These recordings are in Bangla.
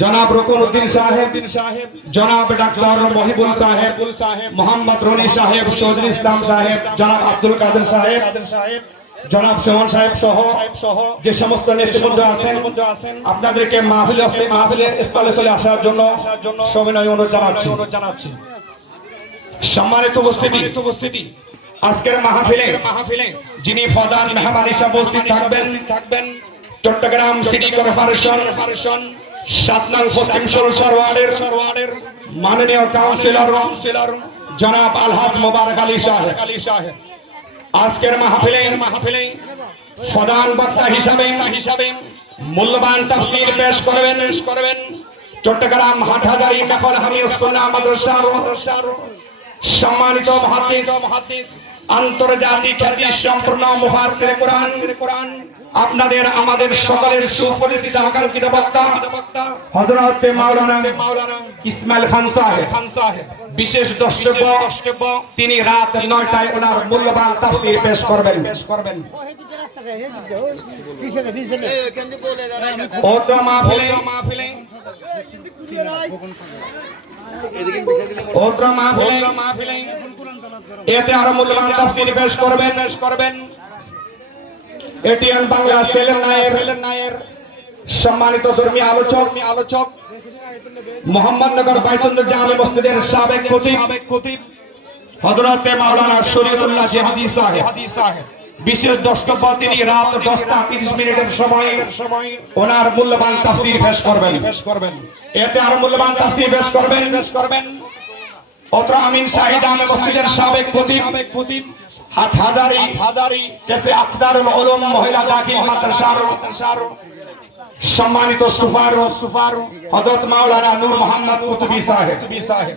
জনাব রকন উদ্দিন সাহেব জনাব ডাক্তার মহিবুল সাহেব মোহাম্মদ রনি সাহেব সৌদুল ইসলাম সাহেব জনাব আব্দুল কাদের সাহেব জনাব সোহন সাহেব সহ সহ যে সমস্ত নেতৃবৃন্দ আছেন আপনাদেরকে মাহফিলে মাহফিলে স্থলে চলে আসার জন্য সবিনয় অনুরোধ জানাচ্ছি জানাচ্ছি সম্মানিত উপস্থিতি উপস্থিতি আজকের মাহফিলে মাহফিলে যিনি প্রধান মেহমান হিসাবে উপস্থিত থাকবেন থাকবেন চট্টগ্রাম সিটি কর্পোরেশন সাতনাল নং পশ্চিম সরসর ওয়ার্ডের মাননীয় কাউন্সিলর কাউন্সিলর জনাব আলহাজ মোবারক আলী সাহেব আলী সাহেব আজকের মাহফিলে মাহফিলে প্রধান বক্তা হিসাবে হিসাবে মূল্যবান তাফসীর পেশ করবেন পেশ করবেন চট্টগ্রাম হাটহাজারী মেকল হামিউস সুন্নাহ মাদ্রাসার সম্মানিত মুহাদ্দিস মুহাদ্দিস আন্তর্জাতিক খ্যাতি সম্পূর্ণ মুহাসির কোরআন আপনাদের আমাদের সকলের সুপরিচিত আকাঙ্ক্ষিত বক্তা হযরত মাওলানা ইসমাইল খান সাহেব বিশেষ দ্রষ্টব্য তিনি রাত নয়টায় ওনার মূল্যবান তাফসীর পেশ করবেন পেশ করবেন মাহফিলে মাহফিলে এতে আরো মূল্যবান তাফসীর পেশ করবেন পেশ করবেন এটিএন বাংলা সেলেন নায়ের সেলেন নায়ের সম্মানিত ধর্মী আলোচক আলোচক মোহাম্মদনগর বাইতুল্লাহ জামে মসজিদের সাবেক খতিব সাবেক খতিব হযরতে মাওলানা শরীয়তুল্লাহ জিহাদি সাহেব হাদিস সাহেব বিশেষ দর্শক তিনি রাত 10টা 30 মিনিটের সময় ওনার মূল্যবান তাফসির পেশ করবেন পেশ করবেন এতে আরো মূল্যবান তাফসির পেশ করবেন পেশ করবেন আমিন সাবেক হাট হাজারি হাজারি সম্মানিত সুফারু সুফারু হজরত মাওলানা নূর মোহাম্মদ কুতুবী সাহেব কুতুবী সাহেব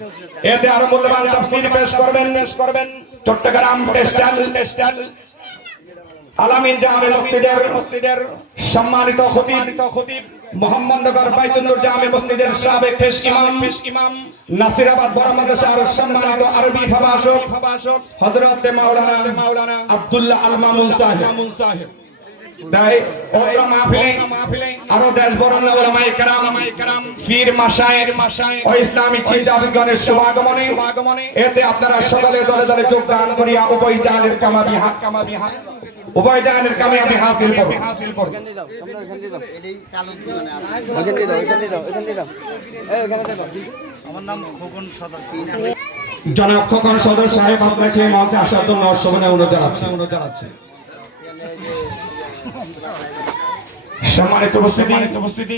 এতে আরো মূল্যবান তাফসীর পেশ করবেন পেশ করবেন চট্টগ্রাম টেক্সটাইল টেক্সটাইল আলামিন জামে মসজিদের মসজিদের সম্মানিত খতিব খতিব মোহাম্মদনগর বাইতুল্লুর জামে মসজিদের সাবেক পেশ ইমাম পেশ ইমাম নাসিরাবাদ বড় মাদ্রাসার সম্মানিত আরবি ভাষক হযরত মাওলানা মাওলানা আব্দুল্লাহ আল মামুন সাহেব মামুন সাহেব তাই ওরা মাহফিলে আরো দেশ বরণ্য ওলামা ইকরাম ফির মাশায়ের মাশায়ে ও ইসলামী চিন্তাবিদগণের সমাগমনে সমাগমনে এতে আপনারা সকলে দলে দলে যোগদান করিয়া উভয় জানের কামাবি হাক কামাবি হাক উভয় জায়গার কামে আমি হাসিল করব আমার নাম সদর জনাব খোকন সদর সাহেব আপনাকে মঞ্চে আসার জন্য অসম্মানে অনুরোধ জানাচ্ছি অনুরোধ জানাচ্ছি সম্মানিত উপস্থিতি উপস্থিতি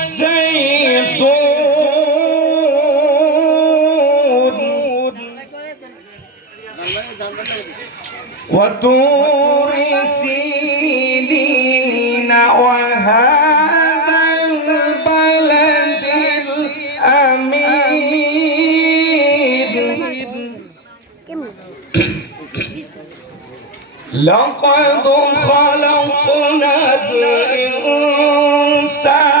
وطور سينين وهذا البلد الأمين لقد خلقنا الإنسان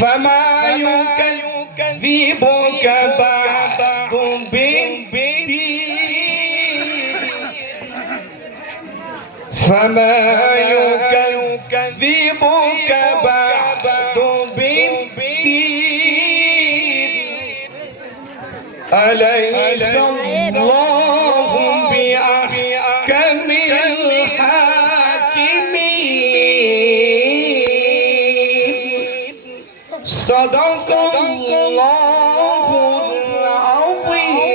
فما يكذبك بعد بالدين فما يكذبك بعد بالدين أليس الله صدق الله العظيم